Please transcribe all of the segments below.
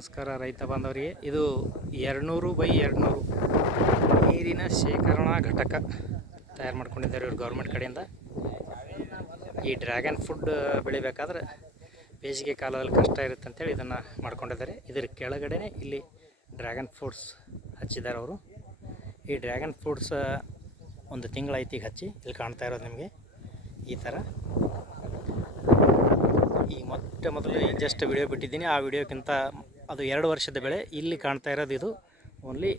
ನಮಸ್ಕಾರ ರೈತ ಬಾಂಧವರಿಗೆ. ಇದು 200x200 ನೀರಿನ ಶೇಖರಣಾ ಘಟಕ ತಯಾರು ಮಾಡ್ಕೊಂಡಿದ್ದಾರೆ ಇವರು ಗೌರ್ಮೆಂಟ್ ಕಡೆಯಿಂದ. ಈ ಡ್ರ್ಯಾಗನ್ ಫ್ರೂಟ್ ಬೆಳಿಬೇಕಾದ್ರೆ ಬೇಸಿಗೆ ಕಾಲದಲ್ಲಿ ಕಷ್ಟ ಇರುತ್ತೆ ಅಂತೇಳಿ ಇದನ್ನು ಮಾಡ್ಕೊಂಡಿದ್ದಾರೆ. ಇದರ ಕೆಳಗಡೆ ಇಲ್ಲಿ ಡ್ರ್ಯಾಗನ್ ಫ್ರೂಟ್ಸ್ ಹಚ್ಚಿದ್ದಾರೆ ಅವರು. ಈ ಡ್ರ್ಯಾಗನ್ ಫ್ರೂಟ್ಸ್ ಒಂದು ತಿಂಗಳಾಯ್ತು ಈಗ ಹಚ್ಚಿ. ಇಲ್ಲಿ ಕಾಣ್ತಾ ಇರೋದು ನಿಮಗೆ ಈ ಥರ. ಈ ಮೊದಲು ಜಸ್ಟ್ ವಿಡಿಯೋ ಬಿಟ್ಟಿದ್ದೀನಿ. ಆ ವಿಡಿಯೋಕ್ಕಿಂತ ಅದು 2 ವರ್ಷದ ಬೆಳೆ. ಇಲ್ಲಿ ಕಾಣ್ತಾ ಇರೋದು ಇದು ಓನ್ಲಿ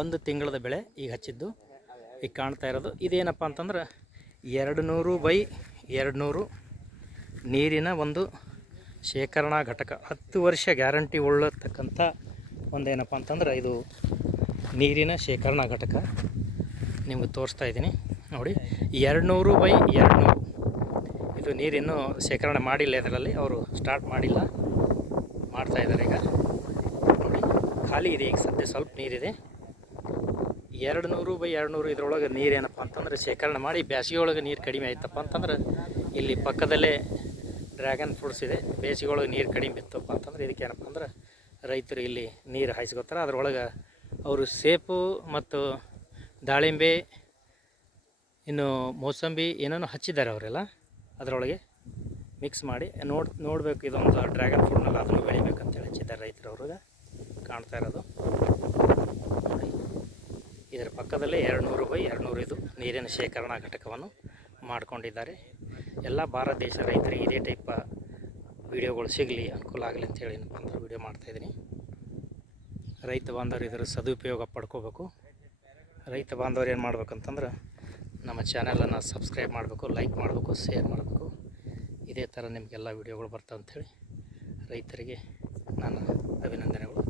1 ತಿಂಗಳದ ಬೆಳೆ ಈಗ ಹಚ್ಚಿದ್ದು. ಈಗ ಕಾಣ್ತಾ ಇರೋದು ಇದೇನಪ್ಪ ಅಂತಂದ್ರೆ 200x200 ನೀರಿನ ಒಂದು ಶೇಖರಣಾ ಘಟಕ. 10 ವರ್ಷ ಗ್ಯಾರಂಟಿ ಉಳ್ಳತಕ್ಕಂಥ ಒಂದೇನಪ್ಪ ಅಂತಂದ್ರೆ ಇದು ನೀರಿನ ಶೇಖರಣಾ ಘಟಕ. ನಿಮಗೆ ತೋರಿಸ್ತಾ ಇದ್ದೀನಿ ನೋಡಿ. 200x200 ಇದು ನೀರಿನ್ನೂ ಶೇಖರಣೆ ಮಾಡಿಲ್ಲ. ಇದರಲ್ಲಿ ಅವರು ಸ್ಟಾರ್ಟ್ ಮಾಡಿಲ್ಲ, ಮಾಡ್ತಾಯಿದ್ದಾರೆ ಈಗ ನೋಡಿ. ಖಾಲಿ ಇದೆ ಈಗ ಸದ್ಯ, ಸ್ವಲ್ಪ ನೀರಿದೆ. 200x200 ಇದರೊಳಗೆ ನೀರೇನಪ್ಪ ಅಂತಂದ್ರೆ ಶೇಖರಣೆ ಮಾಡಿ ಬೇಸಿಗೆ ಒಳಗೆ ನೀರು ಕಡಿಮೆ ಆಯ್ತಪ್ಪ ಅಂತಂದ್ರೆ ಇಲ್ಲಿ ಪಕ್ಕದಲ್ಲೇ ಡ್ರ್ಯಾಗನ್ ಫ್ರೂಟ್ಸ್ ಇದೆ. ಬೇಸಿಗೆ ಒಳಗೆ ನೀರು ಕಡಿಮೆ ಇತ್ತಪ್ಪ ಅಂತಂದ್ರೆ ಇದಕ್ಕೆ ಏನಪ್ಪ ಅಂದ್ರೆ ರೈತರು ಇಲ್ಲಿ ನೀರು ಹಾಯಿಸ್ಕೊತಾರೆ. ಅದರೊಳಗೆ ಅವರು ಸೇಬು ಮತ್ತು ದಾಳಿಂಬೆ ಇನ್ನು ಮೋಸಂಬಿ ಏನೇನೋ ಹಚ್ಚಿದ್ದಾರೆ ಅವರೆಲ್ಲ. ಅದರೊಳಗೆ ಮಿಕ್ಸ್ ಮಾಡಿ ನೋಡಬೇಕು. ಇದೊಂದು ಡ್ರ್ಯಾಗನ್ ಫ್ರೂಟ್ನಲ್ಲಿ ಅದನ್ನು ಬೆಳಿಬೇಕಂತೇಳಿ ಹಚ್ಚಿದ್ದಾರೆ ರೈತರು. ಅವ್ರಿಗೆ ಕಾಣ್ತಾ ಇರೋದು ನೋಡಿ. ಇದರ ಪಕ್ಕದಲ್ಲೇ 200x200 ಇದು ನೀರಿನ ಶೇಖರಣಾ ಘಟಕವನ್ನು ಮಾಡಿಕೊಂಡಿದ್ದಾರೆ. ಎಲ್ಲ ಭಾರತ ದೇಶ ರೈತರಿಗೆ ಇದೇ ಟೈಪ್ ವಿಡಿಯೋಗಳು ಸಿಗಲಿ, ಅನುಕೂಲ ಆಗಲಿ ಅಂತೇಳಿ ಏನಪ್ಪ ಅಂದ್ರೆ ವಿಡಿಯೋ ಮಾಡ್ತಾಯಿದ್ದೀನಿ. ರೈತ ಬಾಂಧವರು ಇದರ ಸದುಪಯೋಗ ಪಡ್ಕೋಬೇಕು. ರೈತ ಬಾಂಧವರು ಏನು ಮಾಡ್ಬೇಕಂತಂದ್ರೆ ನಮ್ಮ ಚಾನಲನ್ನು ಸಬ್ಸ್ಕ್ರೈಬ್ ಮಾಡಬೇಕು, ಲೈಕ್ ಮಾಡಬೇಕು, ಶೇರ್ ಮಾಡಬೇಕು. ಇದೇ ಥರ ನಿಮಗೆಲ್ಲ ವಿಡಿಯೋಗಳು ಬರ್ತಾವೆ ಅಂಥೇಳಿ ರೈತರಿಗೆ ನನ್ನ ಅಭಿನಂದನೆಗಳು.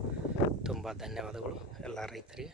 ತುಂಬ ಧನ್ಯವಾದಗಳು ಎಲ್ಲ ರೈತರಿಗೆ.